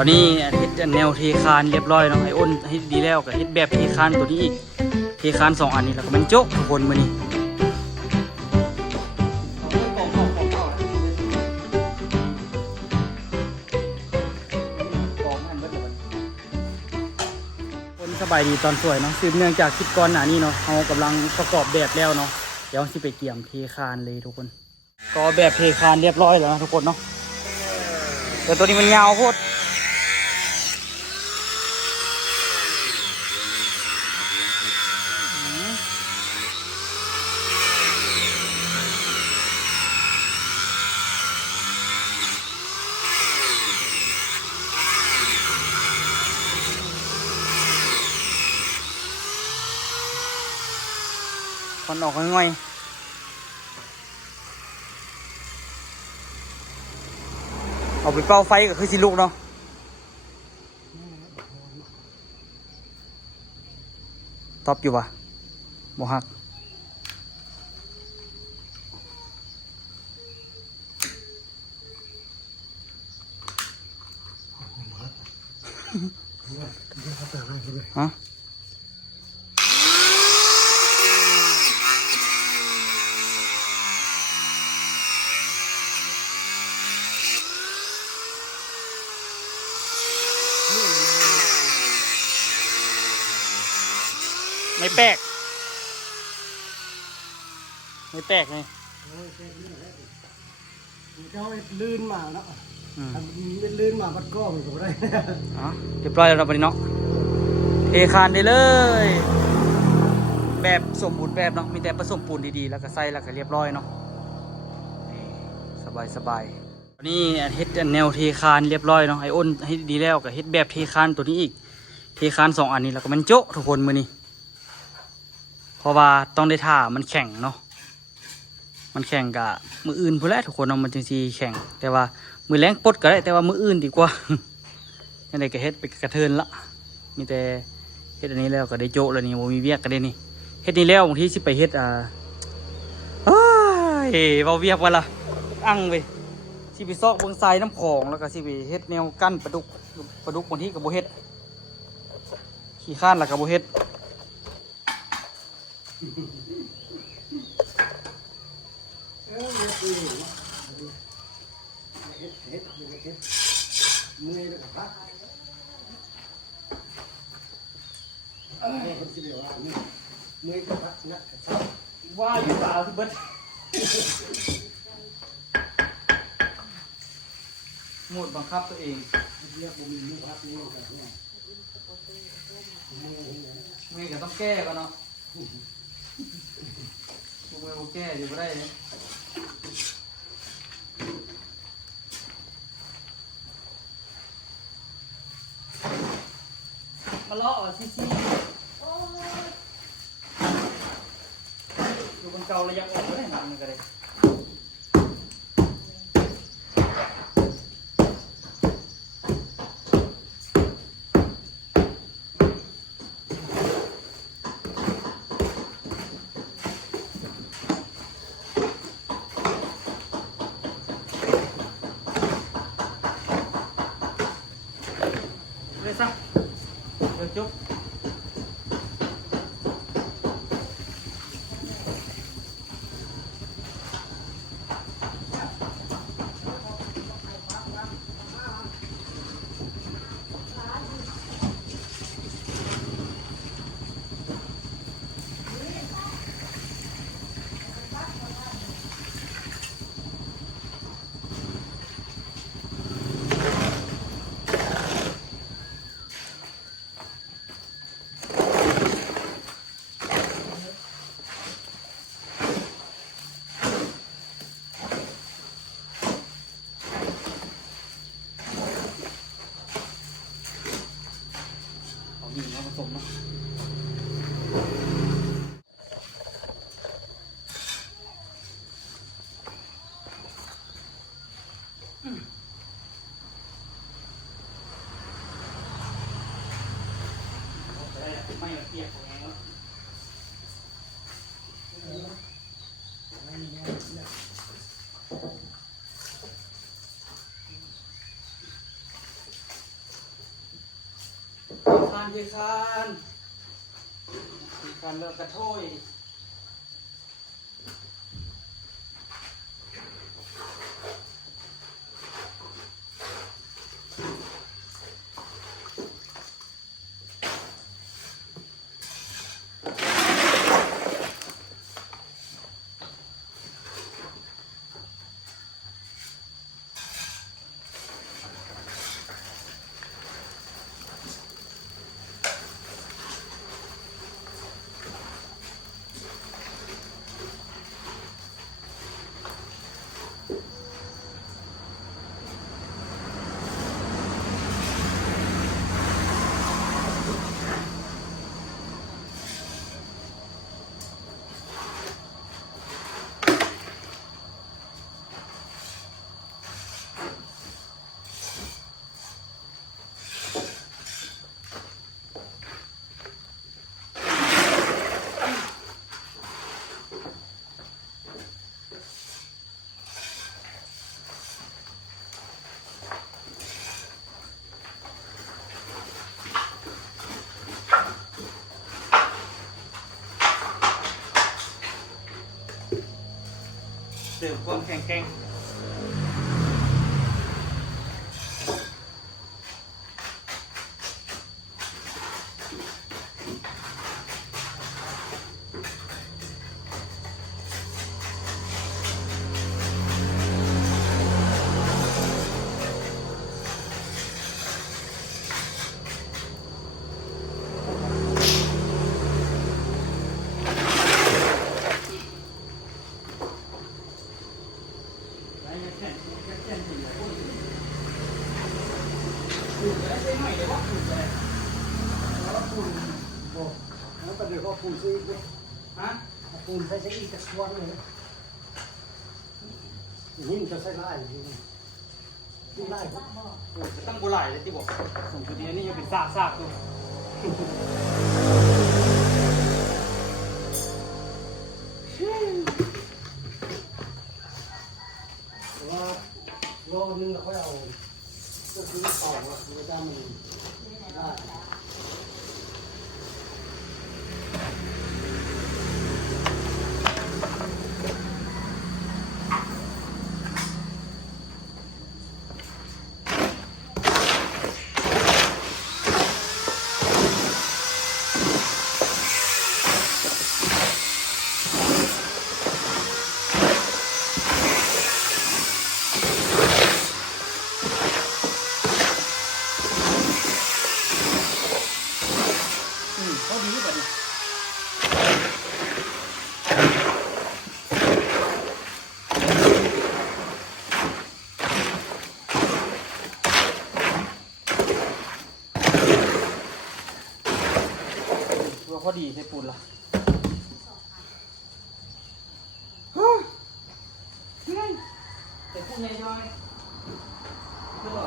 อนนี้เฮ็ดแนวเทคานเรียบร้อยเนาะไอ้อ้นเฮ็ดดีแล้วก็เฮ็ดแบบเทคานตัวนี้อีกเทคาน2 อันนี้แล้วก็มันโจ๊ะทุกคนมื้อนี้คนสบายดีตอนสวยเนาะสืบเนื่องจากคลิปก่อนหน้านี้เนาะเรากำลังประกอบแบบแล้วเนาะเดี๋ยวสิไปเกี่ยมเทคานเลยทุกคนก็แบบเทคานเรียบร้อยแล้วนะทุกคนเนาะแต่ตัวนี้มันยาวโคตรควันออกง่อยๆเอาไปเป่าไฟก็คือสิลุกเนาะตอบอยู่ปะบ่ฮักฮะไม่แปลกไม่แปลกเลยเขาลื่นมาแล้วมันลื่นมาบัดก้อมันก็ได้ อ๋อเรียบร้อยแล้วเราไปเนาะเทคานได้เลยแบบสมบูรณ์แบบเนาะมีแต่ผสมปูนดีๆแล้วก็ใส่แล้วก็เรียบร้อยเนาะสบายตอนนี้เฮ็ดแนวเทคานเรียบร้อยเนาะไอ้อ้นเฮ็ดดีแล้วก็เฮ็ดแบบเทคานตัวนี้อีกเทคาน2 อันนี้แล้วก็มันโจ๊ะทุกคนมื้อนี้เพราะว่าต้องได้ท่ามันแข็งเนาะมันแข่งกับมืออื่นพูดแล้วทุกคนเนาะมันจึงสีแข่งแต่ว่ามือแรงปดก็ได้แต่ว่ามืออื่นดีกว่า ยังไงก็เฮ็ดไปกระเทินละมีแต่เฮ็ดอันนี้แล้วก็ได้โจ๊ะแล้วนี่โมมีเวียกก็ได้นี่เฮ็ดนี่แล้วบางทีสิไปเฮ็ดเว้าเวียกว่าล่ะอั้งไปสิไปซอกเบิ่งทรายน้ำของแล้วก็สิไปเฮ็ดแนวกั้นปลาดุกบางทีก็บ่เฮ็ดขี้ข้านแล้วก็บ่เฮ็ดมือแล้วก็พักมือก็พักนักครับ ว่าอยู่สาวที่เบิดหมดบังคับตัวเอง เรียกมือมือพักมือกันเนี่ย มือก็ต้องแก้ก่อนเนาะมือแก้อยู่ไม่ได้เลยมาเลาะซีอยู่บนเก่าระยะออกไม่ได้หนักมันก็เลยซะเดี๋ยวจบมาผสมเนาะไม่เปียกของแองแล้ว คานเทคานแล้วกระโถยเติมความแข็งแกร่งแล้วก็เดี๋ยวก็ปูนซีกด้วย ฮะ ปูนใส่ใช้อีกจะควนเลยหินจะใส่ไล่ที่ไล่ครับ จะตั้งโบราณเลยที่บอกส่งตัวนี้นี่ยังเป็นซากตัว แต่ว่าโลนึงเราค่อยเอาก็คือต่อว่ามันจะมีได้ เขาดีแบบนี้ว่าเขาดีใช้ปูนละแต่ปูนใหญ่ย่อยคือว่า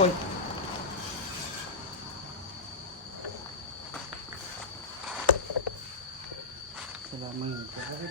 คนเวลามือจะได้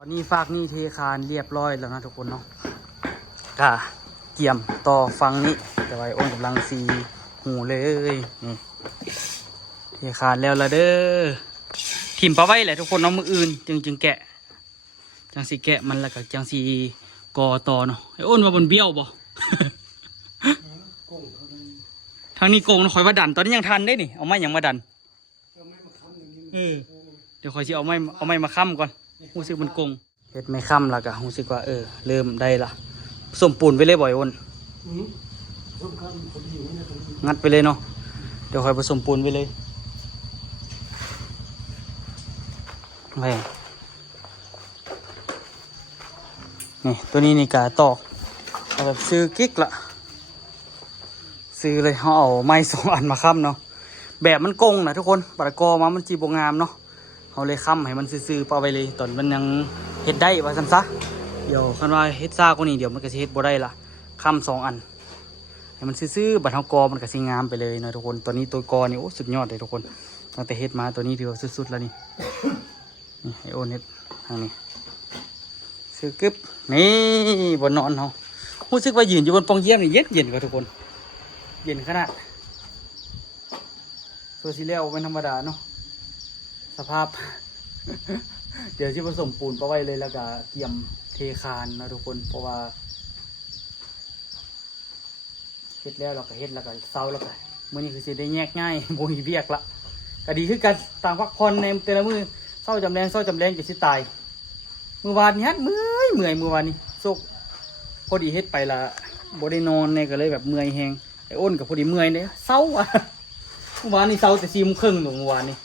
ตอนนี้ฝากนี่เทคานเรียบร้อยแล้วนะทุกคนเนาะก็เกี่ยมต่อฟังนี้แต่ไว้อ้นกำลังซีหูเลยนี่เทคานแล้วละเด้อถิ่มปลาไว้แหละทุกคนเนาะมืออื่นจึงแกะจังสีแกะมันแล้วก็จังสีกอต่อเนาะไอ้อ้นว่าบนเบี้ยวบ่ ทางนี้โกงนะคอยว่าดันตอนนี้ยังทันได้นี่เอาไม้ยังมาดันเดี๋ยวคอยสิเอาไม้มาค้ำก่อนรู้สึกมันโกงเฮ็ดไม่ค้ำแล้วก็รู้สึกว่าเริ่มได้ละผสมปูนไปเลยบ่อยอ้นงัดไปเลยเนาะเดี๋ยวคอยผสมปูนไปเลยไปนี่ตัวนี้นี่กาตอกเอาแบบซื้อกิ๊กละซื้อเลยเขาเอาไม้2 อันมาค้ำเนาะแบบมันโกงนะทุกคนปากกอมามันจีบงามเนาะเขาเลยค้ำให้มันซื่อๆเปล่าไปเลยตอนมันยังเฮ็ดได้ว่าซั่นซะเดี๋ยวคันว่าเฮ็ดซ่ากว่านี้เดี๋ยวมันก็สิเฮ็ดบ่ได้ละค้ำ2 อันให้มันซื่อๆบัดเฮากอมันก็สิงามไปเลยนะทุกคนตัวนี้ตัวกอนี่โอ้สุดยอดเลยทุกคนตั้งแต่เฮ็ดมาตัวนี้ถือว่าสุดๆแล้วนี่นี่ให้โอนเฮ็ดทางนี้ซื้อกึบนี่บนนอนเฮารู้สึกว่ายืนอยู่บนปองเยี่ยมนี่เย็นกว่าทุกคนเย็นขนาดตัวสีเหลวเป็นธรรมดาเนาะสภาพ เดี๋ยวที่ผสมปูนไปไว้เลยแล้วก็เตรียมเทคานนะทุกคนเพราะว่าเฮ็ดแล้วเราก็เฮ็ดแล้วก็เซาแล้วก็มื้อนี้คือสิได้แยกง่าย บ่มีเวียกละก็ดีคือกันต่างพักผ่อนในแต่ละมื้อเศร้าจำแรงก็สิตายมื้อวานนี้เมื่อยมื้อวานนี้โซกพอดีเฮ็ดไปละบ่ได้นอนเนี่ยก็เลยแบบเมื่อยแฮงไอ้อ้นกับพอดีเมื่อยเนี่ยเศร้าอ่ะเมื่อวานนี้เศร้าแต่4 โมงครึ่งหนูเมื่อวานนี้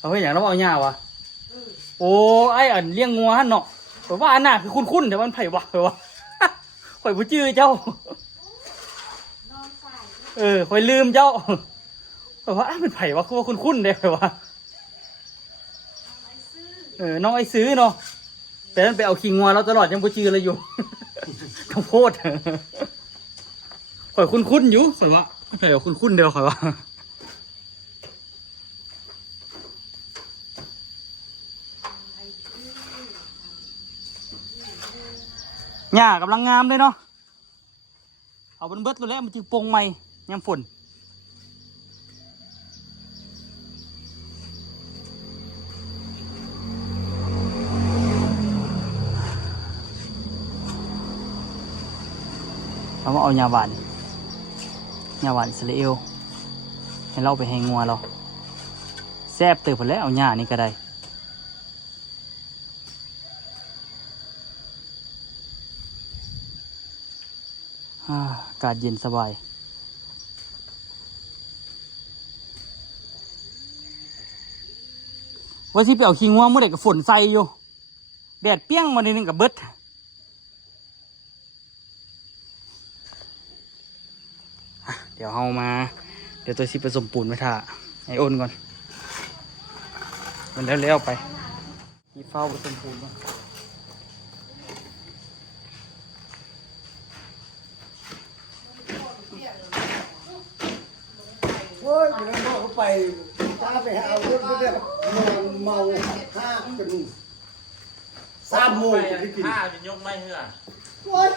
เอาให้อย่างเราเอาหญ้าวะโอ้ไอ้อันเลี้ยงงัวฮั่นเนาะแต่ว่าอันน่ะคือคุ้นๆแต่มันไผ่วะข่อยผู้จื้อเจ้าข่อยลืมเจ้าแต่ว่ามันไผ่วะคือว่าคุ้นๆเด้ข่อยว่าน้องไอ้ซื้อเนาะแต่นั่นไปเอาขิงงัวเราตลอดยังผู้จื้อเลยอยู่ ต้องโพดข่อยคุ้นๆอยู่ข่อยว่าข่อยคุ้นๆเดียวข่อยว่าหญ้ากำลังงามเลยเนาะเอาเป็นเบิดตัวแล้วมันจึงปงใหม่ยามฝนเราเอาหญ้าหวานอิสราเอลให้เราไปให้งัวเราแซ่บเติบไปแล้วเอาหญ้านี่ก็ได้ ากาศเย็นสบายว่าที่ไปเอาขี้ง่วงเมื่อไหร่กับฝนใส่อยู่แดดเปี้ยงมาในนึงกับเบิดเดี๋ยวเอามาเดี๋ยวตัวซิผสมปูนไว้ท่าให้โอนก่อนมันแล้วไปที่เฝ้าผสมปูนก่อนโอ้ยวันนั้นพ่อเขาไปจ้าไปหาเอารถมาเด้อนอนเมาห้าเป็น3 โมงจะได้กิน ข้าจะยกไม่เหื่อ โอ้ย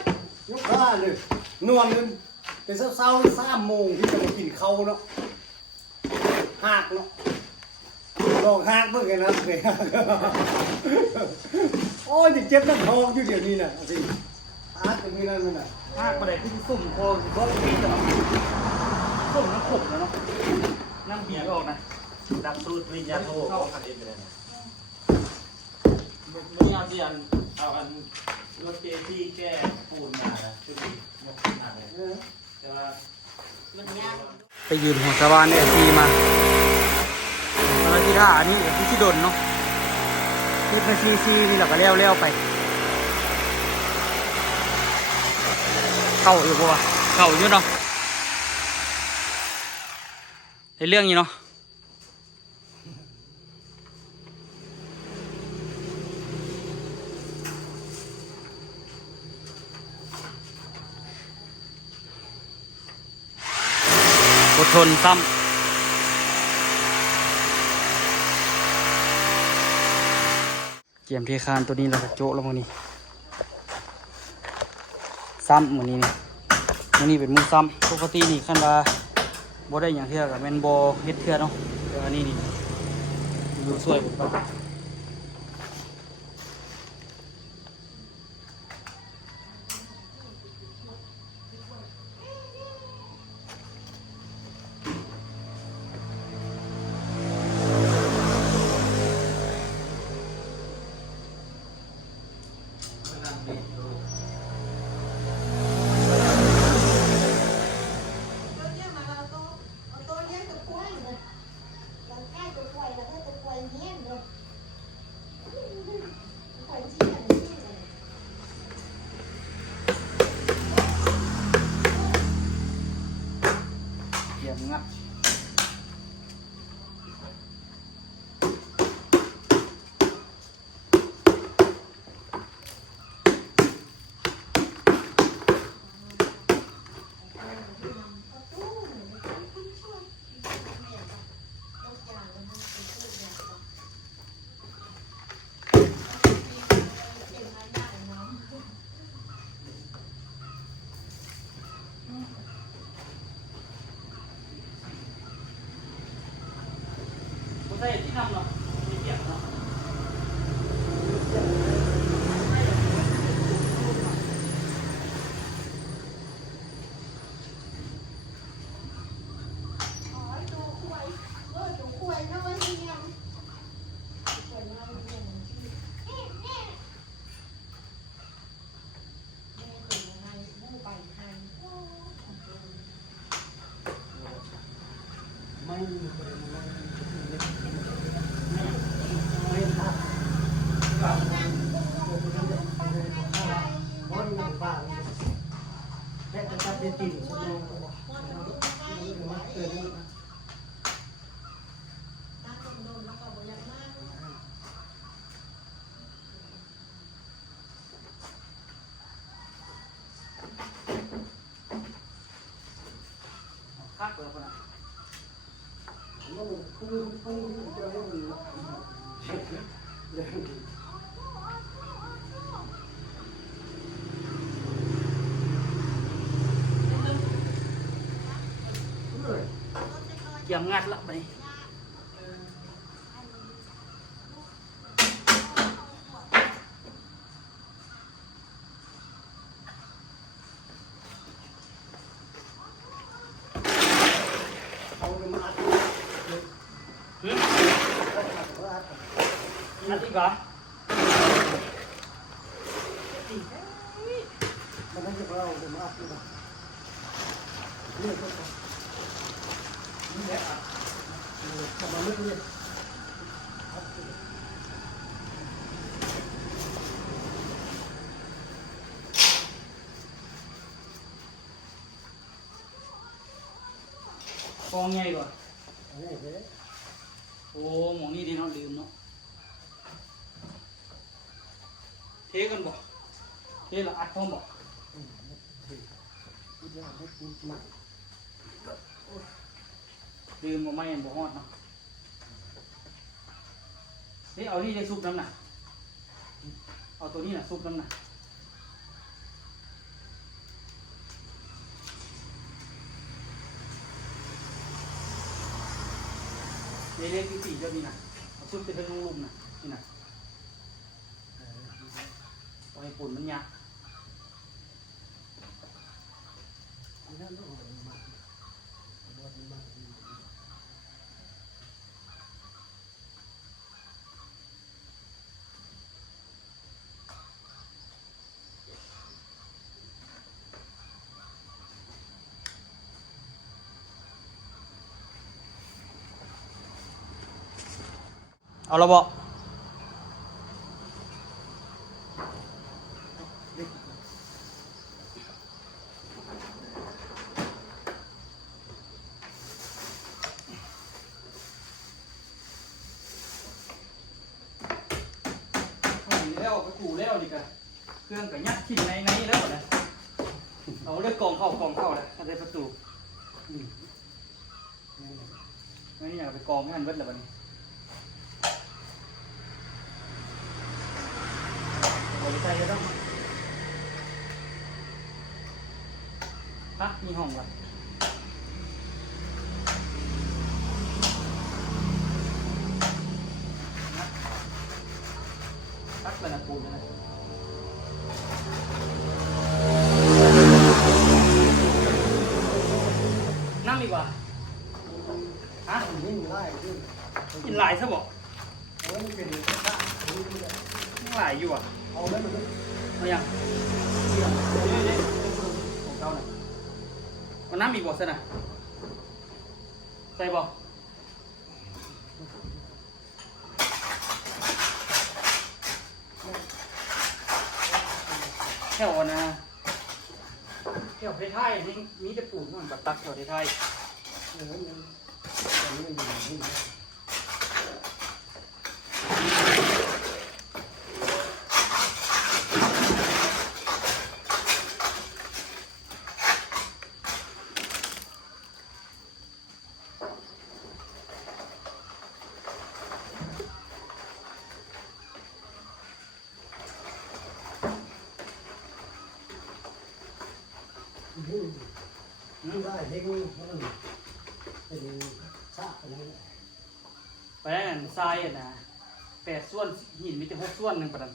ยกผ้าเลยนอนกันเป็นเช้าๆ3 โมงที่จะมากินข้าวเนาะหักเนาะลองหักเมื่อไงนะเลยโอ้ยเจ็บหน้าท้องอยู่เดี๋ยวนี้น่ะสิหักกันไม่ได้มันน่ะ มากประเดี๋ยวที่สุ่มโคเพราะพี่จะสุ่มน้ำขมแล้วเนาะนั่งบีบออกนะ ดับสูตรปริญญาโทของพันเอ็มไปเลยนะ ไม่เอาที่อัน เอาอันรถเจที่แก้ปูนมานะชุดนี้ยกขึ้นมาเลยแต่ว่ามันยาก ไปยืนหัวสะพานเนี่ยทีมาแล้วที่ท่าอันนี้ที่ที่ดนเนาะที่มาซีนี่เราก็เลี้ยวไปเข้าอยู่ปะวะเข้าอยู่เนาะในเรื่องนี้เนาะอดทนซ้ำเกียมเทคานตัวนี้เราจะโจ๊ะแล้วมึงนี่ซ้ำมึงนี่มึงนี่เป็นมือซ้ำปกตินี่ขั้นว่าบ่ได้อย่างเท่ากับแมนบอเฮ็ดเท่าเนาะแต่ว่านี่ดูสวยกว่าเกียมงัดบ่ใช่ที่ทำเนาะมีเกียมเนาะไม่แค่จะจับได้ตีนชั่วโมงคักเลยคนน่ะ เกียมงัดละไปอันนี้ก่อน มันต้องจะเอาผมอัพด้วย เลือกก็ต้องนี่แหละทำมาเลือกเลย กองใหญ่ก่อน นี่เลย โอ้หมองนี่ดีเนาะลืมเนาะเทกันบ่เทละอัดพร้อมบ่ เดี๋ยวให้กินใหม่ ลืมบ่ไม่บ่ฮอดเนาะนี่เอานี่ได้ซุปน้ำหนักเอาตัวนี้น่ะซุปน้ำหนักเล็กๆปีๆเจ้านี่น่ะเอาซุปไปทั้งลุ่มๆน่ะนี่น่ะปล่อยปุ่นมันยาก นั่นต้องเอามาบดมา เอาละบ่แล้วไปกูแล้วนี่ก็เครื่องก็ยัดทิ้งในแล้วนะเอาเลือกกองเข้แล้วถ้าได้ประตูไม่นี่อยากไปกองให้มันเบิดแล้วบัดนี้เอาไปใส่ก็ต้องฮะมีห้องวะตักเลยนะปูนนะน้ำอีกว่ะฮะ ยิ่งไล่ขึ้น กินหลายซะบอก เอาแล้วมันเป็นข้าวนี่เลย ยังหลายอยู่อ่ะ เอาแล้วมันก็ เอายังเดี๋ยวของเจ้าน่ะเอาน้ำอีกบ่ซะน่ะใส่บ่แถวนะแถวไทยๆนี่มีแต่ปูนมันแบบตักแถวไทย เออมันอันนี้มันอยู่นี่ ได้เด็กมันเป็นชาติอะไร ๆไปนั่นทรายอ่ะนะ8 ส่วนหินมีแต่6 ส่วนหนึงปะนั้น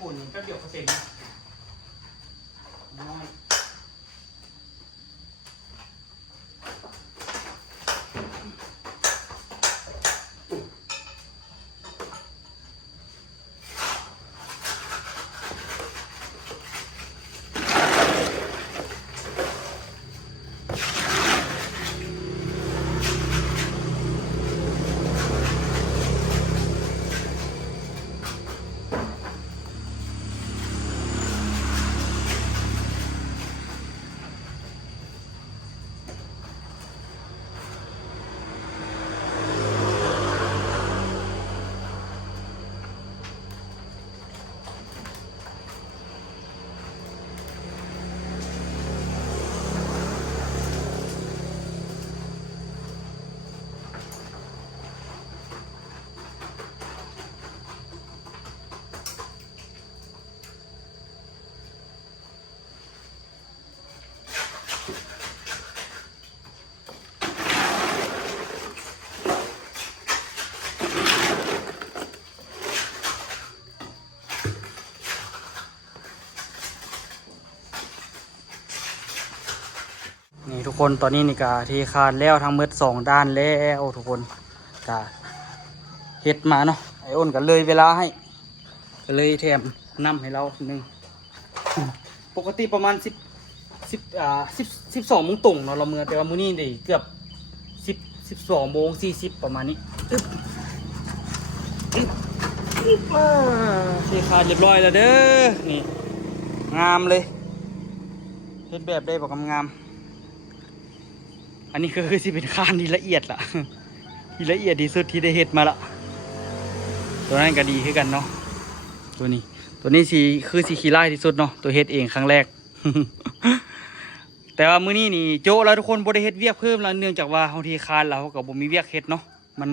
ปูนแป๊บเดียวก็เสร็จนะน้อยนี่ทุกคนตอนนี้นี่กะเทคานแล้วทั้งหมด2 ด้านแล้วทุกคนกะเฮ็ดมาเนาะไอ้อ้นก็เลยเวลาให้ก็เลยแถมน้ำให้เราหนึ่งปกติประมาณ12 โมงตรงเนาะเราเมื่อแต่ว่ามื้อนี้ได้เกือบ12 โมง 40ประมาณนี้เทคานเรียบร้อยแล้วเด้อนี่งามเลยเฮ็ดแบบได้บอกงามอันนี้คือสิเป็นคานที่ละเอียดล่ะ ที่ละเอียดที่สุดที่ได้เฮ็ดมาละตัวนั้นก็ดีขึ้นกันเนาะตัวนี้สีคือสีขี้ไล่ที่สุดเนาะตัวเฮ็ดเองครั้งแรก แต่ว่ามื้อนี้นี่โจ้แล้วทุกคนบ่ได้เฮ็ดเวียกเพิ่มแล้วเนื่องจากว่าเฮาเทคานแล้วเฮาก็บ่มีเวียกเฮ็ดเนาะมัน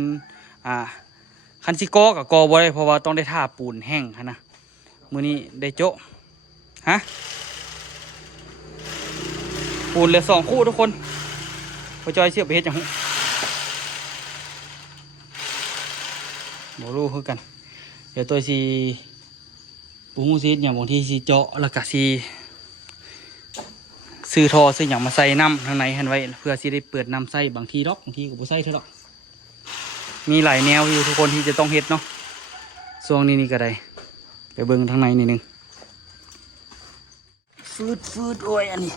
คันสิก่อก็ก่อบ่ได้เพราะว่าต้องได้ท่าปูนแห้งหั่นนะมื้อนี้ได้โจ้ฮะปูนเหลือ2 คู่ทุกคนพอจอยเสียบไปเฮ็ดจังหูบ่รู้คือกัน เดี๋ยวตัวสิปูฮู้ซิอย่างบางทีสิเจาะแล้วก็สิซื้อท่อซื้อหยังมาใส่น้ำข้างในหั่นไว้เพื่อสิได้เปิดน้ำใส่บางทีดอกบางทีก็บ่ใส่เท่าดอกมีหลายแนวอยู่ทุกคนที่จะต้องเฮ็ดเนาะช่วงนี้นี่ก็ได้ไปเบิ่งทางในนิดนึงฟืดโอ้ยอันนี้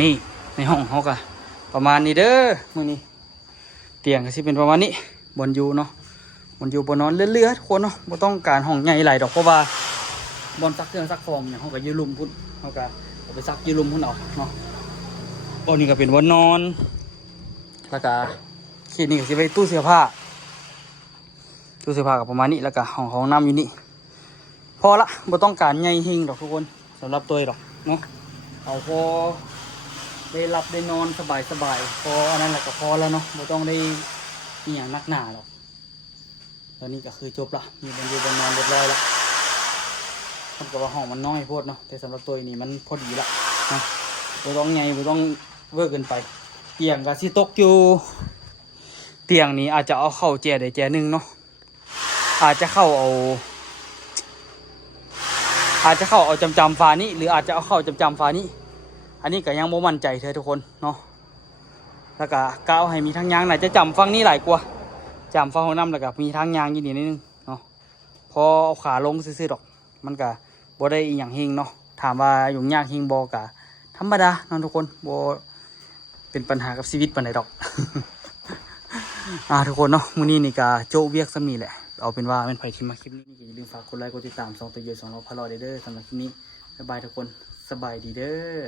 นี่ในห้องเขาก็ประมาณนี้เด้อมื้อนี้เตียงก็สิเป็นประมาณนี้บนอยู่เนาะบนอยู่บนนอนเลื่อยๆทุกคนเนาะบ่ต้องการห้องใหญ่หลายดอกเพราะว่าบนซักเครื่องซักฟอร์มอย่างเขาก็ยืลุมพุ่นเขาก็เอาไปซักยืลุมพุ่นเอาเนาะบนนี้ก็เป็นบนนอนแล้วก็ขีดนี่ก็สิไปตู้เสื้อผ้ากับประมาณนี้แล้วก็ห้องน้ำอยู่นี่พอละบ่ต้องการใหญ่หิงดอกทุกคนสำหรับตัวดอกเนาะเอาพอได้หลับได้นอนสบายพออันนั้นแหละก็พอแล้วเนาะไม่ต้องได้มีอย่างนักหนาหรอกตอนนี้ก็คือจบละมีบนอยู่บนนอนเรียบร้อยละมันก็ว่าห้องมันน้อยโพดเนาะแต่สำหรับตัวนี้มันพอดีละนะไม่ต้องไงไม่ต้องเวอร์เกินไปเตียงก็สิตกอยู่เตียงนี้อาจจะเอาเข้าแจได้แจหนึ่งเนาะอาจจะเข้าเอาจำฟ้านี้หรืออาจจะเอาเข้าจำฟ้านี้อันนี้ก็ยังบ่มั่นใจเธอทุกคนเนาะแล้วก็ก้าวให้มีทางยางไหนจะจำฟังนี้หลายกว่าจำฟังห้องน้ำแล้วก็มีทางยางอยู่นิดนึงเนาะพอเอาขาลงซื่อๆดอกมันก็บ่ได้อีหยังเฮงเนาะถามว่ายุ่งยากเฮงบ่ก็ธรรมดาเนาะทุกคนบ่เป็นปัญหากับชีวิตปานใดดอก ทุกคนเนาะมื้อนี้นี่ก็โจเวียกซำนี้แหละเอาเป็นว่าเป็นไผที่มาคลิปนี้อย่าลืมฝากกดไลค์กดติดตาม2 ตัวเยอะ2 เราพาราเด้อสำหรับคลิปนี้บ๊ายบายทุกคนสบายดีเด้อ